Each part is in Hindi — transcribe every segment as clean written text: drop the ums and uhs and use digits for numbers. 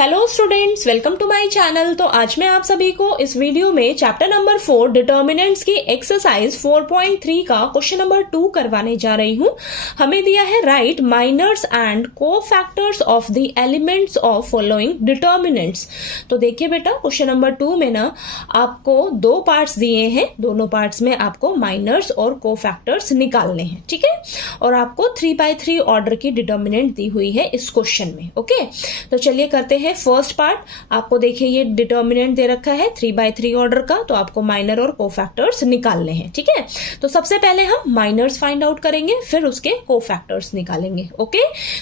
Hello students, welcome to my channel. तो आज मैं आप सभी को इस वीडियो में चैप्टर नंबर 4 डिटर्मिनेंट्स की एक्सरसाइज 4.3 का क्वेश्चन नंबर 2 करवाने जा रही हूं। हमें दिया है write minors and cofactors of the elements of following determinants. तो देखिए बेटा, क्वेश्चन नंबर 2 में ना आपको दो पार्ट्स दिए हैं, दोनों पार्ट्स में आपको माइनर्स और कोफैक्टर्स निकालने हैं, ठीक है। और आपको 3x3 ऑर्डर की डिटर्मिनेंट दी हुई है इस क्वेश्चन में। ओके, तो चलिए करते हैं फर्स्ट पार्ट। आपको देखिए ये डिटर्मिनेंट दे रखा है 3x3 ऑर्डर का, तो आपको माइनर और कोफैक्टर्स निकालने हैं, ठीक है। तो सबसे पहले हम माइनर्स फाइंड आउट करेंगे, फिर उसके कोफैक्टर्स निकालेंगे। ओके,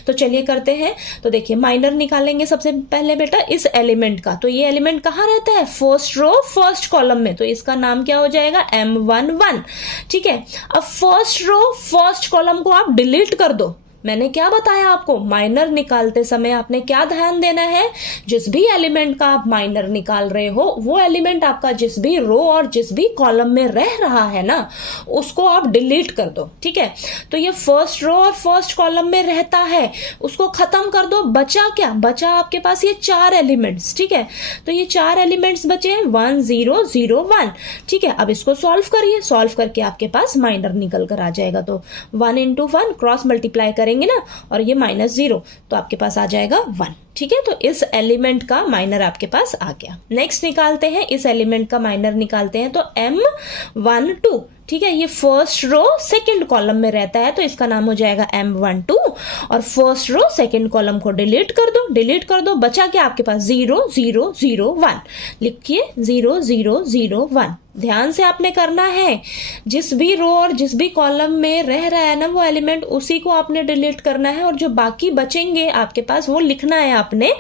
तो चलिए करते हैं। तो देखिए माइनर निकालेंगे सबसे पहले बेटा इस एलिमेंट का। तो ये एलिमेंट कहाँ रहता है? फर्स्ट रो फर्स्ट कॉलम में, तो इसका नाम क्या हो जाएगा? M11, ठीक है। अब फर्स्ट रो फर्स्ट कॉलम को आप डिलीट कर दो। मैंने क्या बताया आपको? माइनर निकालते समय आपने क्या ध्यान देना है? जिस भी एलिमेंट का आप माइनर निकाल रहे हो वो एलिमेंट आपका जिस भी रो और जिस भी कॉलम में रह रहा है ना, उसको आप डिलीट कर दो, ठीक है। तो ये फर्स्ट रो और फर्स्ट कॉलम में रहता है, उसको खत्म कर दो। बचा क्या? बचा आपके पास ये चार एलिमेंट्स, ठीक है। तो ये चार एलिमेंट्स बचे हैं 1 0 0 1, ठीक है। अब इसको सॉल्व करिए, सॉल्व करके आपके पास माइनर निकल कर आ जाएगा। तो 1 into 1 क्रॉस मल्टीप्लाई करेंगे ना, और ये -0, तो आपके पास आ जाएगा 1, ठीक है। तो इस एलिमेंट का माइनर आपके पास आ गया। नेक्स्ट निकालते हैं, इस एलिमेंट का माइनर निकालते हैं। तो M12, ठीक है। ये फर्स्ट रो सेकंड कॉलम में रहता है, तो इसका नाम हो जाएगा M12। और फर्स्ट रो सेकंड कॉलम को डिलीट कर दो, डिलीट कर दो। बचा क्या आपके पास? 0 0 0 1। लिखिए 0 0 0 1। ध्यान से आपने करना है, जिस भी रो और जिस भी कॉलम में रह रहा है ना वो एलिमेंट, उसी को आपने डिलीट करना है, और जो बाकी बचेंगे आपके पास वो लिखना है आपने।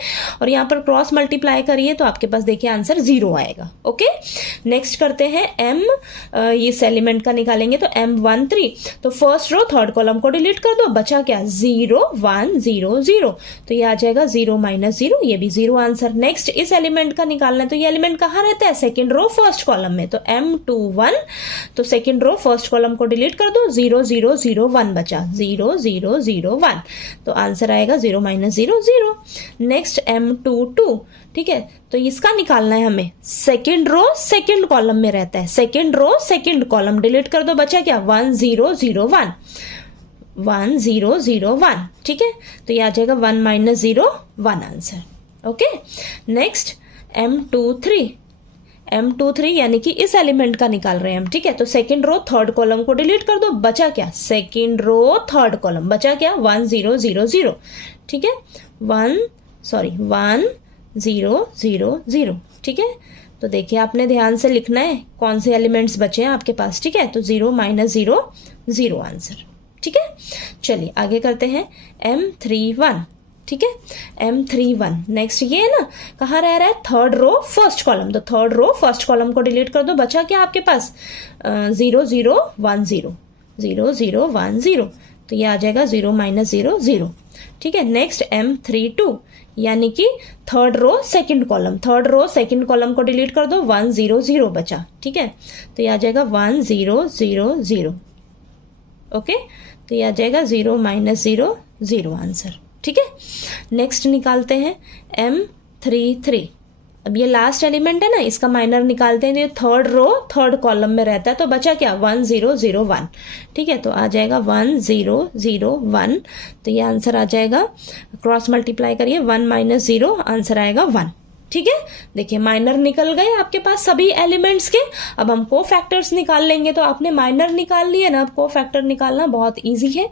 और यहाँ पर क्रॉस मल्टीप्लाई करिए तो आपके पास देखिए आंसर 0 आएगा। ओके, नेक्स्ट करते हैं इस एलिमेंट का निकालेंगे। तो M13, तो फर्स्ट रो थर्ड कॉलम को डिलीट कर दो। बचा क्या? 0 1 0 0, तो ये आ जाएगा 0 -0, ये भी 0 आंसर। नेक्स्ट इस एलिमेंट का निकालना है। तो ये एलिमेंट कहाँ रहता है? सेकेंड रो फर्स्ट कॉलम में, तो M21, तो सेकेंड रो फर्स्ट कॉलम को डिलीट कर दो। 0 0 0 1 बचा, 0 0 0 1, तो आंसर आएगा 0 -0 0। नेक्स्ट M22, ठीक है। तो इसका निकालना है हमें। सेकेंड रो सेकेंड कॉलम में रहता है, second row second column delete कर दो। बचा क्या? 1 0 0 1, 1 0 0 1, ठीक है। तो ये आ जाएगा 1 -0 1 आंसर। ओके, नेक्स्ट M23 यानी कि इस एलिमेंट का निकाल रहे हैं हम, ठीक है। तो सेकंड रो थर्ड कॉलम को डिलीट कर दो। बचा क्या? सेकंड रो थर्ड कॉलम, बचा क्या? 1 0 0 0, ठीक है। 1 0 0 0, ठीक है। तो देखिए आपने ध्यान से लिखना है कौन से एलिमेंट्स बचे हैं आपके पास, ठीक है। तो 0 -0 0 आंसर, ठीक है। चलिए आगे करते हैं M31, ठीक है। M31 नेक्स्ट ये है ना, कहाँ रह रहा है? थर्ड रो फर्स्ट कॉलम, तो थर्ड रो फर्स्ट कॉलम को डिलीट कर दो। बचा क्या आपके पास? 0 0 1 0, 0 0 1 0, तो ये आ जाएगा 0 -0 0, ठीक है। नेक्स्ट M32 यानी कि third row second column, third row second column को डिलीट कर दो। 1 0 0 बचा, ठीक है। तो ये आ जाएगा 1 0 0 0, ओके। तो ये आ जाएगा 0 -0 0 आंसर, ठीक है। नेक्स्ट निकालते हैं M33। अब ये लास्ट एलिमेंट है ना, इसका माइनर निकालते हैं। ये थर्ड रो थर्ड कॉलम में रहता है, तो बचा क्या? 1 0 0 1, ठीक है। तो आ जाएगा 1 0 0 1, तो ये आंसर आ जाएगा। क्रॉस मल्टीप्लाई करिए, 1 -0, आंसर आएगा 1, ठीक है। देखिए माइनर निकल गए आपके पास सभी एलिमेंट्स के। अब हम कोफैक्टर्स निकाल लेंगे। तो आपने माइनर निकाल लिए ना, अब कोफैक्टर निकालना बहुत इजी है,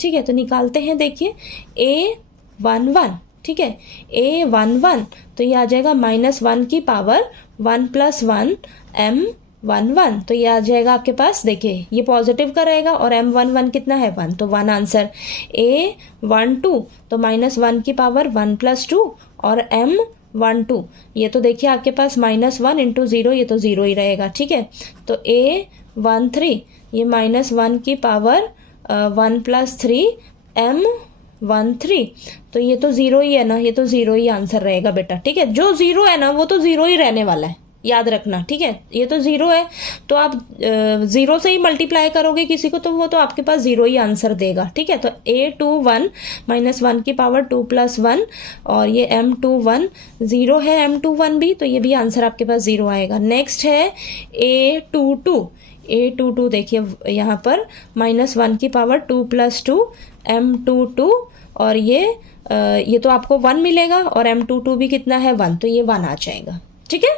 ठीक है। तो निकालते हैं, देखिए A11, ठीक है। A11, तो ये आ जाएगा -1 की पावर 1 + 1 M11, तो ये आ जाएगा आपके पास। देखिए ये पॉजिटिव का रहेगा, और M11 कितना है? 1, तो 1 आंसर। A12, तो -1 की पावर 1 + 2 और M12, ये तो देखिए आपके पास -1 × 0, ये तो 0 ही रहेगा, ठीक है। तो A13, ये -1 की पावर 1 + 3 M13, तो ये तो 0 ही है ना, ये तो 0 ही आंसर रहेगा बेटा, ठीक है। जो 0 है ना वो तो 0 ही रहने वाला है, याद रखना, ठीक है। ये तो 0 है, तो आप 0 से ही मल्टीप्लाई करोगे किसी को तो वो तो आपके पास 0 ही आंसर देगा, ठीक है। तो A21 माइनस 1 की पावर 2 प्लस 1 और ये M21 0 है, M21 भी, तो ये भी आंसर आपके पास 0 आएगा। नेक्स्ट है A22 देखिए यहाँ पर माइनस 1 की पावर 2 प्लस 2 M22 और ये तो आपको 1 मिलेगा और M22 भी कितना है 1, तो ये 1 आ जाएगा, ठीक है।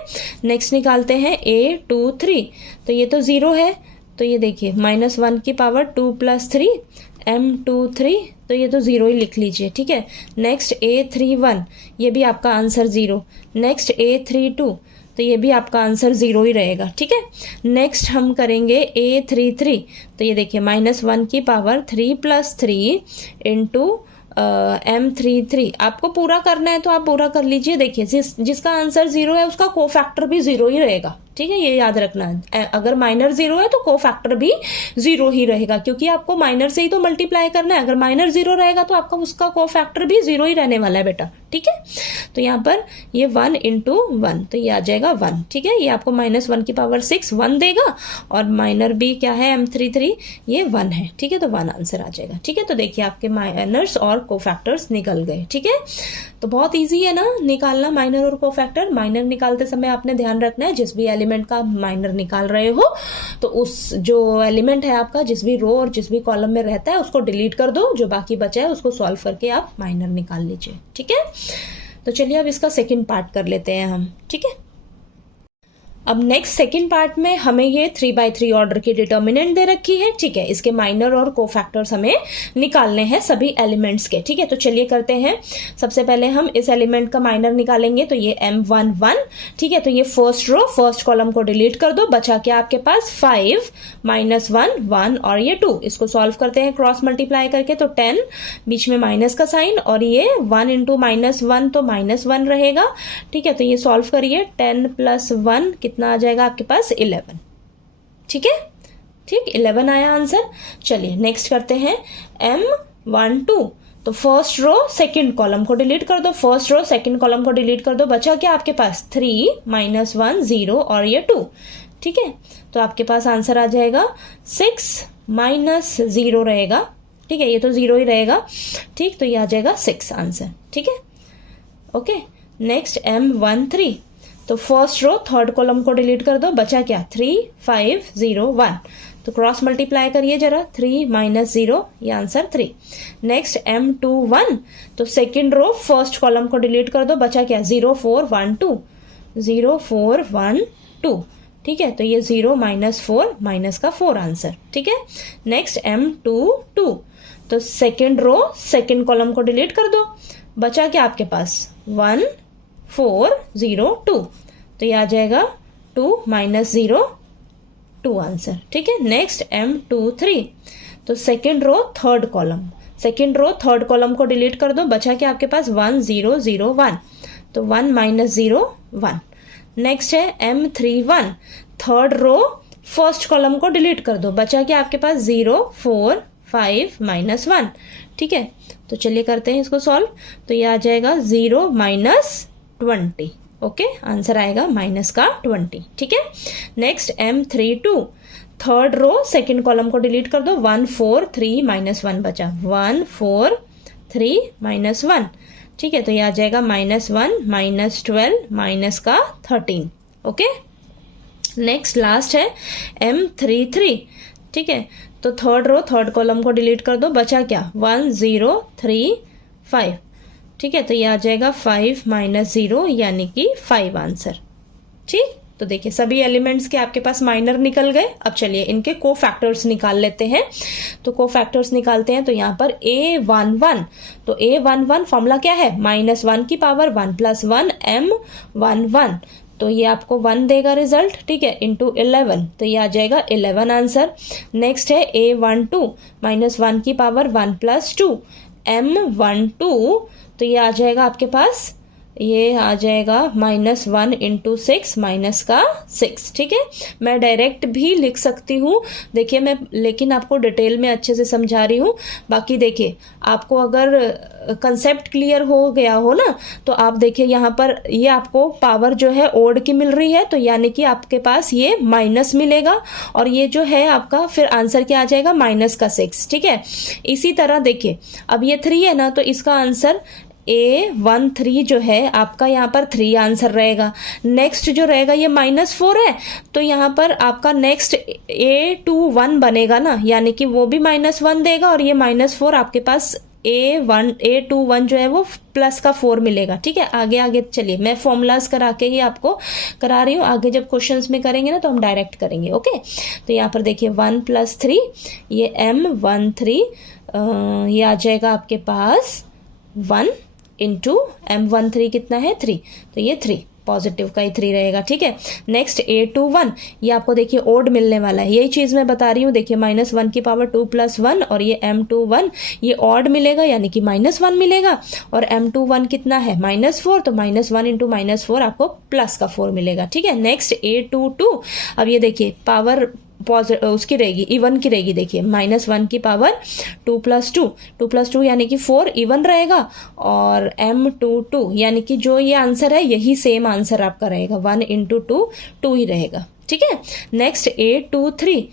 नेक्स्ट निकालते हैं A23, तो ये तो 0 है, तो ये देखिए माइनस 1 की पावर 2 प्लस 3 M23, तो ये तो 0 ही लिख लीजिए, ठीक है। नेक्स्ट A31, ये भी आपका आंसर 0। नेक्स्ट A32, तो ये भी आपका आंसर 0 ही रहेगा, ठीक है। नेक्स्ट हम करेंगे A33, तो ये देखिए माइनस 1 की पावर 3 प्लस 3 इंटू M33। आपको पूरा करना है तो आप पूरा कर लीजिए। देखिए जिसका आंसर 0 है उसका कोफैक्टर भी 0 ही रहेगा, ठीक है, ये याद रखना है। अगर माइनर 0 है तो कोफैक्टर भी 0 ही रहेगा, क्योंकि आपको माइनर से ही तो मल्टीप्लाई करना है। अगर माइनर 0 रहेगा तो आपका उसका कोफैक्टर भी 0 ही रहने वाला है बेटा, ठीक है। तो यहाँ पर ये 1 इंटू 1, तो ये आ जाएगा 1, ठीक है। ये आपको माइनस 1 की पावर 6 1 देगा और माइनर भी क्या है M33, ये 1 है, ठीक है। तो 1 आंसर आ जाएगा, ठीक है। तो देखिए आपके माइनर्स और कोफैक्टर्स निकल गए, ठीक है। तो बहुत ईजी है ना निकालना माइनर और कोफैक्टर। माइनर निकालते समय आपने ध्यान रखना है जिस भी एलिमेंट का माइनर निकाल रहे हो तो उस जो एलिमेंट है आपका जिस भी रो और जिस भी कॉलम में रहता है उसको डिलीट कर दो, जो बाकी बचा है उसको सॉल्व करके आप माइनर निकाल लीजिए, ठीक है। तो चलिए अब इसका सेकंड पार्ट कर लेते हैं हम, ठीक है। अब नेक्स्ट सेकंड पार्ट में हमें ये 3/3 ऑर्डर की डिटर्मिनेंट दे रखी है, ठीक है। इसके माइनर और कोफैक्टर्स हमें निकालने हैं सभी एलिमेंट्स के, ठीक है। तो चलिए करते हैं। सबसे पहले हम इस एलिमेंट का माइनर निकालेंगे, तो ये M11, ठीक है। तो ये फर्स्ट रो फर्स्ट कॉलम को डिलीट कर दो, बचा क्या आपके पास 5 माइनस 1 1 और ये 2। इसको सॉल्व करते हैं क्रॉस मल्टीप्लाई करके, तो 10 बीच में माइनस का साइन और ये 1 इंटू माइनस 1 तो माइनस 1 रहेगा, ठीक है। तो ये सॉल्व करिए, 10 प्लस 1 कितना आ जाएगा आपके पास 11, ठीक है, ठीक 11 आया आंसर। चलिए नेक्स्ट करते हैं M12, तो फर्स्ट रो सेकंड कॉलम को डिलीट कर दो, फर्स्ट रो सेकंड कॉलम को डिलीट कर दो, बचा क्या आपके पास 3 माइनस 1 0 और ये 2, ठीक है। तो आपके पास आंसर आ जाएगा 6 माइनस 0 रहेगा, ठीक है, ये तो 0 ही रहेगा, ठीक। तो ये आ जाएगा 6 आंसर, ठीक है, ओके। नेक्स्ट M13, तो फर्स्ट रो थर्ड कॉलम को डिलीट कर दो, बचा क्या 3 5 0 1। तो क्रॉस मल्टीप्लाई करिए जरा, 3 माइनस 0, ये आंसर 3। नेक्स्ट M21, तो सेकंड रो फर्स्ट कॉलम को डिलीट कर दो, बचा क्या 0 4 1 2 0 4 1 2, ठीक है। तो ये 0 माइनस 4 माइनस का 4 आंसर, ठीक है। नेक्स्ट M22, तो सेकंड रो सेकंड कॉलम को डिलीट कर दो, बचा क्या आपके पास 1 4 0 2, तो ये आ जाएगा 2 माइनस 0 2 आंसर, ठीक है। नेक्स्ट M23, तो सेकंड रो थर्ड कॉलम को डिलीट कर दो, बचा क्या आपके पास 1 0 0 1, तो 1 माइनस 0 1। नेक्स्ट है M31, third row first column को डिलीट कर दो, बचा क्या आपके पास 0 4 5 माइनस 1, ठीक है। तो चलिए करते हैं इसको सॉल्व, तो ये आ जाएगा 0 माइनस 20, ओके, आंसर आएगा माइनस का 20, ठीक है। Next M32, third row second column को डिलीट कर दो, 1 4 3 माइनस 1 बचा, 1 4 3 माइनस 1, ठीक है। तो ये आ जाएगा माइनस 1 माइनस 12 माइनस का 13, ओके। नेक्स्ट लास्ट है M33, ठीक है। तो थर्ड रो थर्ड कॉलम को डिलीट कर दो, बचा क्या 1 0 3 5, ठीक है। तो ये आ जाएगा 5 माइनस 0 यानी कि 5 आंसर, ठीक। तो देखिए सभी एलिमेंट्स के आपके पास माइनर निकल गए। अब चलिए इनके कोफैक्टर्स निकाल लेते हैं। तो कोफैक्टर्स निकालते हैं, तो यहाँ पर A11, तो A11 फॉर्मूला क्या है माइनस 1 की पावर 1 प्लस 1 M11, तो ये आपको 1 देगा रिजल्ट, ठीक है, इंटू 11, तो ये आ जाएगा 11 आंसर। नेक्स्ट है A12 माइनस 1 की पावर 1 प्लस 2 M12, तो ये आ जाएगा आपके पास ये आ जाएगा -1 इंटू 6 माइनस का 6। ठीक है, मैं डायरेक्ट भी लिख सकती हूँ, देखिए मैं लेकिन आपको डिटेल में अच्छे से समझा रही हूँ। बाकी देखिए आपको अगर कंसेप्ट क्लियर हो गया हो ना, तो आप देखिए यहाँ पर ये आपको पावर जो है ओड की मिल रही है, तो यानी कि आपके पास ये माइनस मिलेगा और ये जो है आपका फिर आंसर क्या आ जाएगा -6। ठीक है, इसी तरह देखिए अब ये 3 है ना, तो इसका आंसर A13 जो है आपका यहाँ पर 3 आंसर रहेगा। नेक्स्ट जो रहेगा ये -4 है, तो यहाँ पर आपका नेक्स्ट A21 बनेगा ना, यानी कि वो भी -1 देगा और ये -4 आपके पास A21 जो है वो प्लस का 4 मिलेगा। ठीक है, आगे आगे चलिए मैं फॉर्मूलाज करा के ही आपको करा रही हूँ, आगे जब क्वेश्चंस में करेंगे ना तो हम डायरेक्ट करेंगे। ओके, तो यहाँ पर देखिए 1 + 3 ये M13 ये आ जाएगा आपके पास 1 इंटू M13 कितना है 3, तो ये 3 पॉजिटिव का ही 3 रहेगा। ठीक है, नेक्स्ट A21 ये आपको देखिए ओड मिलने वाला है, यही चीज मैं बता रही हूँ। देखिए -1 की पावर 2 + 1 और ये M21 ये ऑड मिलेगा यानी कि -1 मिलेगा और M21 कितना है -4, तो -1 इंटू -4 आपको प्लस का 4 मिलेगा। ठीक है, नेक्स्ट A22 अब ये देखिए पावर उसकी रहेगी इवन की रहेगी, देखिए -1 की पावर 2 + 2 यानी कि 4 इवन रहेगा और M22 यानी कि जो ये आंसर है यही सेम आंसर आपका रहेगा, 1 इंटू 2 2 ही रहेगा। ठीक है, नेक्स्ट A23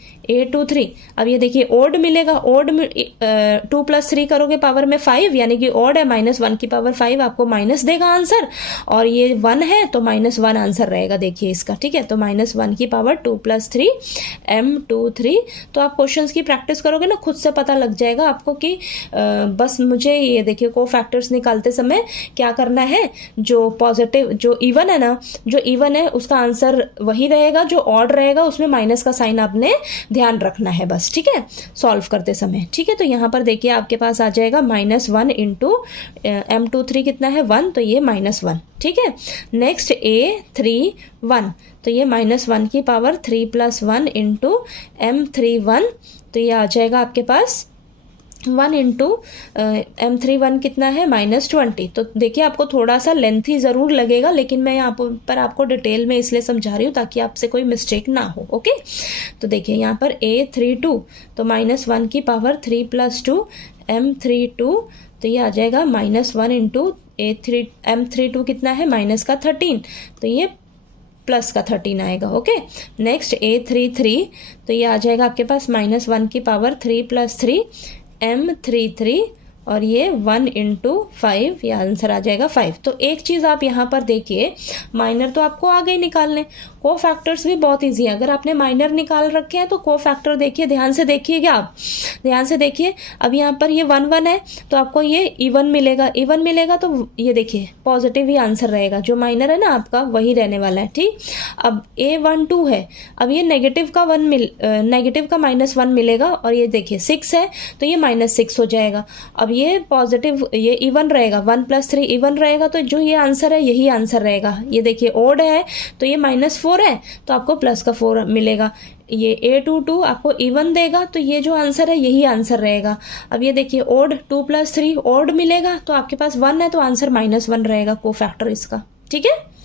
अब ये देखिए ओड मिलेगा, ओड 2 + 3 करोगे पावर में 5 यानी कि ओड है, -1 की पावर 5 आपको माइनस देगा आंसर और ये 1 है तो -1 आंसर रहेगा देखिए इसका। ठीक है, तो -1 की पावर 2 + 3 M23। तो आप क्वेश्चंस की प्रैक्टिस करोगे ना खुद से पता लग जाएगा आपको कि बस मुझे ये देखिए को फैक्टर्स निकालते समय क्या करना है, जो पॉजिटिव जो इवन है ना, जो इवन है उसका आंसर वही रहेगा, जो ऑड रहेगा उसमें माइनस का साइन आपने ध्यान रखना है बस। ठीक है, सॉल्व करते समय। ठीक है, तो यहां पर देखिए आपके पास आ जाएगा -1 इंटू M23 कितना है 1, तो ये -1। ठीक है, नेक्स्ट A31 तो ये -1 की पावर 3 + 1 इंटू M31, तो ये आ जाएगा आपके पास 1 इंटू M31 कितना है -20। तो देखिए आपको थोड़ा सा लेंथी जरूर लगेगा, लेकिन मैं यहाँ पर आपको डिटेल में इसलिए समझा रही हूँ ताकि आपसे कोई मिस्टेक ना हो। ओके, तो देखिए यहाँ पर A32 तो -1 की पावर 3 + 2 M32, तो ये आ जाएगा -1 इंटू M32 कितना है -13, तो ये प्लस का 13 आएगा। ओके, नेक्स्ट A33 तो ये आ जाएगा आपके पास -1 की पावर 3 + 3 M33 और ये 1 इंटू 5, ये आंसर आ जाएगा 5। तो एक चीज आप यहाँ पर देखिए, माइनर तो आपको आ गए निकालने, को फैक्टर्स भी बहुत इजी है। अगर आपने माइनर निकाल रखे हैं तो को फैक्टर देखिए, ध्यान से देखिएगा आप, ध्यान से देखिए। अब यहाँ पर ये 1 1 है तो आपको ये इवन मिलेगा, इवन मिलेगा तो ये देखिए पॉजिटिव ही आंसर रहेगा, जो माइनर है ना आपका वही रहने वाला है। ठीक, अब A12 है, अब ये नेगेटिव का -1 मिलेगा और ये देखिए 6 है तो ये -6 हो जाएगा। अब ये पॉजिटिव ये इवन रहेगा, 1 + 3 इवन रहेगा, तो जो ये आंसर है यही आंसर रहेगा। ये देखिए ओड है तो ये -4 है तो आपको प्लस का 4 मिलेगा। ये A22 आपको इवन देगा तो ये जो आंसर है यही आंसर रहेगा। अब ये देखिए ओड 2 + 3 ओड मिलेगा तो आपके पास 1 है तो आंसर -1 रहेगा को फैक्टर इसका। ठीक है,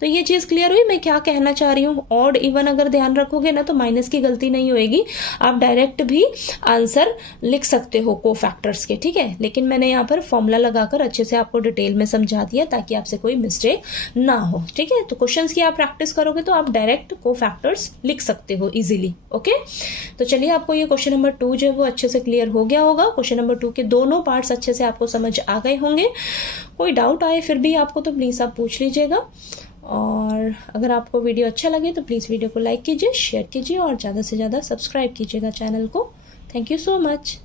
तो ये चीज क्लियर हुई मैं क्या कहना चाह रही हूँ। ऑड इवन अगर ध्यान रखोगे ना तो माइनस की गलती नहीं होएगी, आप डायरेक्ट भी आंसर लिख सकते हो को फैक्टर्स के। ठीक है, लेकिन मैंने यहाँ पर फॉर्मूला लगाकर अच्छे से आपको डिटेल में समझा दिया ताकि आपसे कोई मिस्टेक ना हो। ठीक है, तो क्वेश्चंस की आप प्रैक्टिस करोगे तो आप डायरेक्ट को फैक्टर्स लिख सकते हो इजिली। ओके, तो चलिए आपको ये क्वेश्चन नंबर 2 जो है वो अच्छे से क्लियर हो गया होगा। क्वेश्चन नंबर 2 के दोनों पार्ट्स अच्छे से आपको समझ आ गए होंगे। कोई डाउट आए फिर भी आपको तो प्लीज आप पूछ लीजिएगा। और अगर आपको वीडियो अच्छा लगे तो प्लीज़ वीडियो को लाइक कीजिए, शेयर कीजिए और ज़्यादा से ज़्यादा सब्सक्राइब कीजिएगा चैनल को। Thank you so much.